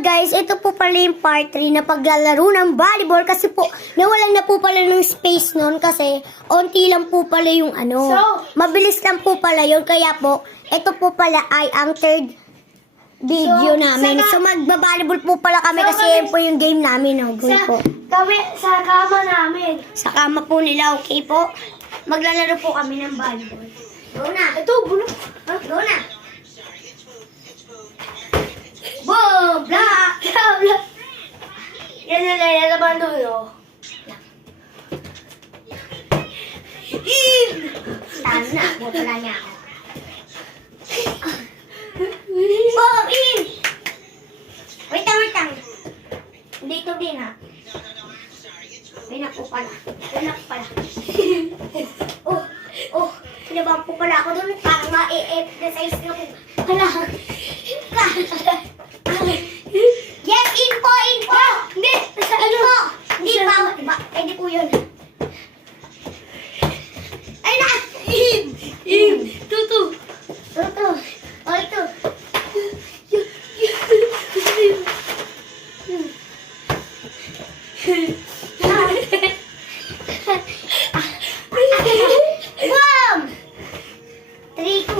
guys, ito po pala yung part 3 na paglalaro ng volleyball kasi po nawalan na po pala ng space nun kasi onti lang po pala yung ano. Mabilis lang po pala yun kaya po ito po pala ay ang third video namin. So magba-volleyball po pala kami kasi yun po yung game namin. No? Po. Sa kama namin. Sa kama po nila, okay po? Maglalaro po kami ng volleyball. Go na. Ito, bulok. Go na. Boom! Block! Yan na lang, yan naman dulo. Tama na, butala niya ako. Boom! In! Wait lang. Dito din ha. Wait na po pala. Kinabahan po pala ako doon. Parang ma-exercise na po. Hala. Yes, in po! Hindi! Ano po? Hindi pa. Pwede po yun. Ay na! Tutu! Ito. O, ito. Boom! 3, 2.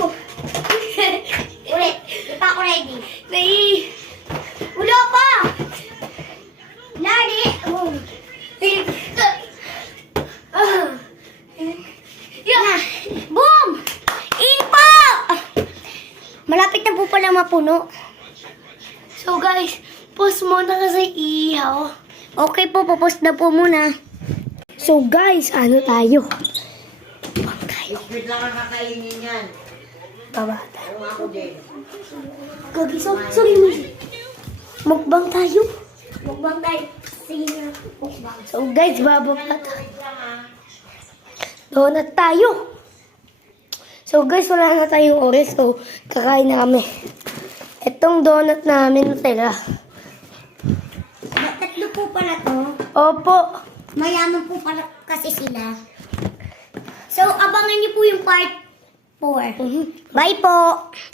Ulit. Di pa ako ready. Wala pa! Lari! Boom! Na. Boom! In po! Malapit na po pala mapuno. So guys, pause muna kasi ihaw. Okay po, popost na po muna. So guys, ano tayo? Liquid lang ang kakainin yan. Baba. Pero ako din. Gagi, sorry mo. Mukbang tayo. Mukbang tayo. Sige na. Mukbang. So guys, bababa tayo. Donut tayo. So guys, wala na tayong oras. So, kakain na kami. Itong donut namin sila. Tatlo po pala to. Opo. Mayaman po pala kasi sila. So, abangan niyo po yung part 4. Bye po.